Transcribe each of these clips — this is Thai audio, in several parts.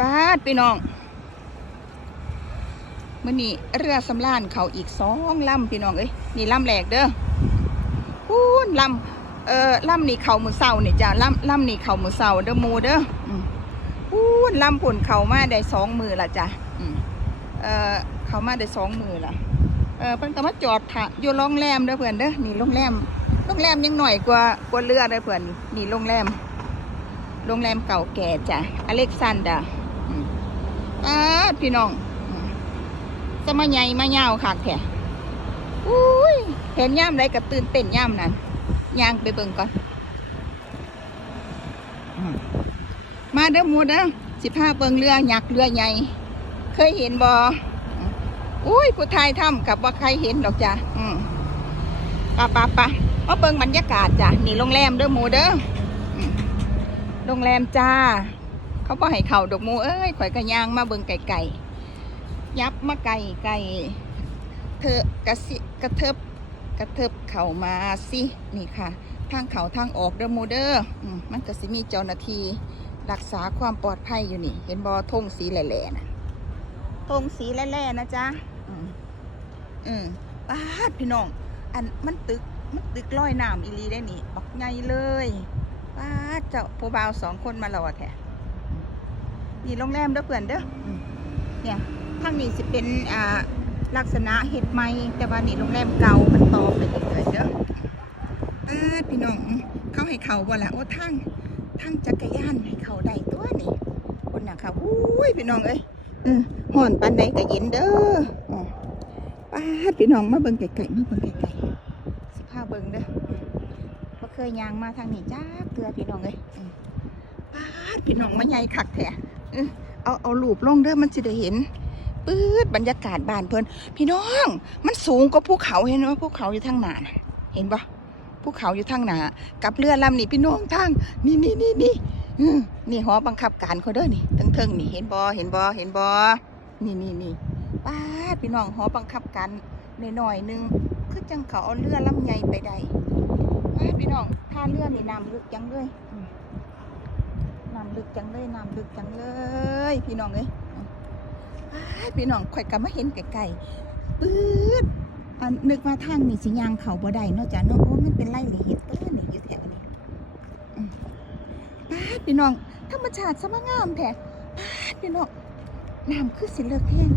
ป้าดพี่น้องมื่อนี้เรือสำราญเขาอีกสองลำพี่น้องเอ้ยนี่ลำแหลกเด้อพูนลำเอ่อลำนี่เขามือเศร้านี่จ้ะลำลำนี่เขามือเศร้าเด้อมูเด้อพูนลำผลเขามาได้สองมือละจ้ะเอ่อเขามาได้สองมือละเออเพิ่นก็มาจอดถ่าอยู่โรงแรมเด้อเพื่อนเด้อนี่โรงแรมโรงแรมยังหน่อยกว่ากว่าเรือเด้อเพื่อนนี่โรงแรมโรงแรมเก่าแก่จ้ะอเล็กซานดาอืม อ่าพี่น้องอืมจะมาใหญ่มาเงาคักแท้อุ้ยเห็นย่ามไรก็ตื่นเต้นย่ามนั้นย่างไปเบิ่งก่อน มาเด้อมูเด้อสิพาเบิ่งเรือยักเรือใหญ่ เคยเห็นบออุ้ยผู้ไทยถ้ำกับว่าใครเห็นดอกจ้ะปะปะปะมาเบิ่งบรรยากาศจ้ะนี่โรงแรมเด้อมูเด้ออืมโรงแรมจ้า เขาบอกให้เข่าดอกมูเอ้ยข่อยกระยางมาเบิ่งไก่ไก่ยับมาไก่ไก่เธอกระสิกระเทิบกระเทิบเข่ามาสินี่ค่ะ ทางเขาทางออกเดอมูเดออืมมันก็สิมีเจ้าหน้าที่รักษาความปลอดภัยอยู่นี่ เห็นบอธงสีแหล่ๆนะธงสีแหล่ๆนะจ๊ะอืมป้าดพี่น้อง อันมันตึกมันตึกลอยน้ำอีลีได้นี่บักใหญ่เลยป้าเจ้าผู้บ่าวสองคนมารอแท้ นี่โรงแรมเด้อเพื่อนเด้ออืมเนี่ยทางนี้สิเป็นอ่าลักษณะเห็ดใหม่แต่ว่านี่โรงแรมเก่ามันต่อไปเรื่อยๆเด้อป้าดพี่น้องอืมเขาให้เขาบ่ละโอ้ทางทางจักรยานให้เขาได้ตัวนี่คนน่ะค่ะอุ้ยพี่น้องเอ้ยอืมห่อนปานใดก็เย็นเด้ออืมป้าดพี่น้องมาเบิ่งไกลๆมาเบิ่งไกลๆสิพาเบิ่งเด้อบ่เคยยางมาทางนี้จ้าเตือพี่น้องเลยอืมปาดพี่น้องมาใหญ่คักแท้ เอาเอารูปลงเด้อมันสิได้เห็นปื๊ดบรรยากาศบ้านเพิ่นพี่น้อง มันสูงกว่าภูเขาเห็นไหมภูเขาอยู่ทางหนาเห็นปะภูเขาอยู่ทางหนากับเรือลำนี่พี่น้องทางนี่นี่นี่นี่นี่หอบังคับการเขาเด้อนี่เทิงนี่เห็นบอเห็นบอเห็นบอนี่นี่นี่ป้าพี่น้องหอบังคับการหน่อยหนึ่งคือจังเขาเอาเรือลำใหญ่ไปได้เอ้ยพี่น้องท่าเรือนี่น้ำลึกจังเลย จังเลยน้ำลึกจังเลย พี่น้องเอ้ยพี่น้องข่อยก็มาเห็นไกลๆปื๊ดอันนึกว่าทางนี่สิยางเขาบ่ได้นอกจากนาะโอ้มันเป็นไรเลยเห็ดตัวนี่อยู่แถวนี้ป้าพี่น้องธรรมชาติสมงามแท้ป้าพี่น้องน้ำคือสิเลิกแห้ง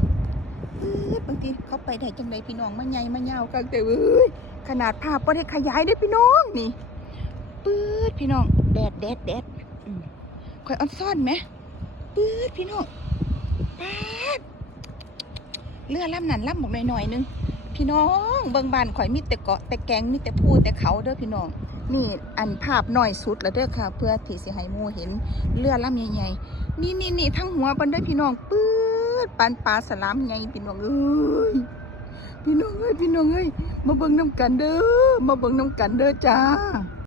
ปื๊ดบางทีเขาไปได้จังไดพี่น้องมาใหญ่มาเงาวกันแต่เอ้ยขนาดภาพก็ได้ขยายได้พี่น้องนี่ปื๊ดพี่น้องแดดแดดแดด คอยเออนซ่อนไหมปื๊ดพี่น้องปาดเรือลำนั้นลำบอกหน่อยๆนึง พี่น้องเบิงบานข่อยมีแต่เกาะแต่แกงมีแต่พูแต่เขาเด้อพี่น้องนี่อันภาพหน่อยสุดแล้วเด้อค่ะ เพื่อที่สิให้มูเห็นเรือลำใหญ่ๆนี่นี่นี่ทั้งหัวบันเด้อพี่น้องปื๊ดปานปลาสลามใหญ่พี่น้องเอ้ยพี่น้องเอ้ยพี่น้องเอ้ยมาเบิ่งน้ำกันเด้อมาเบิ่งน้ำกันเด้อจ้า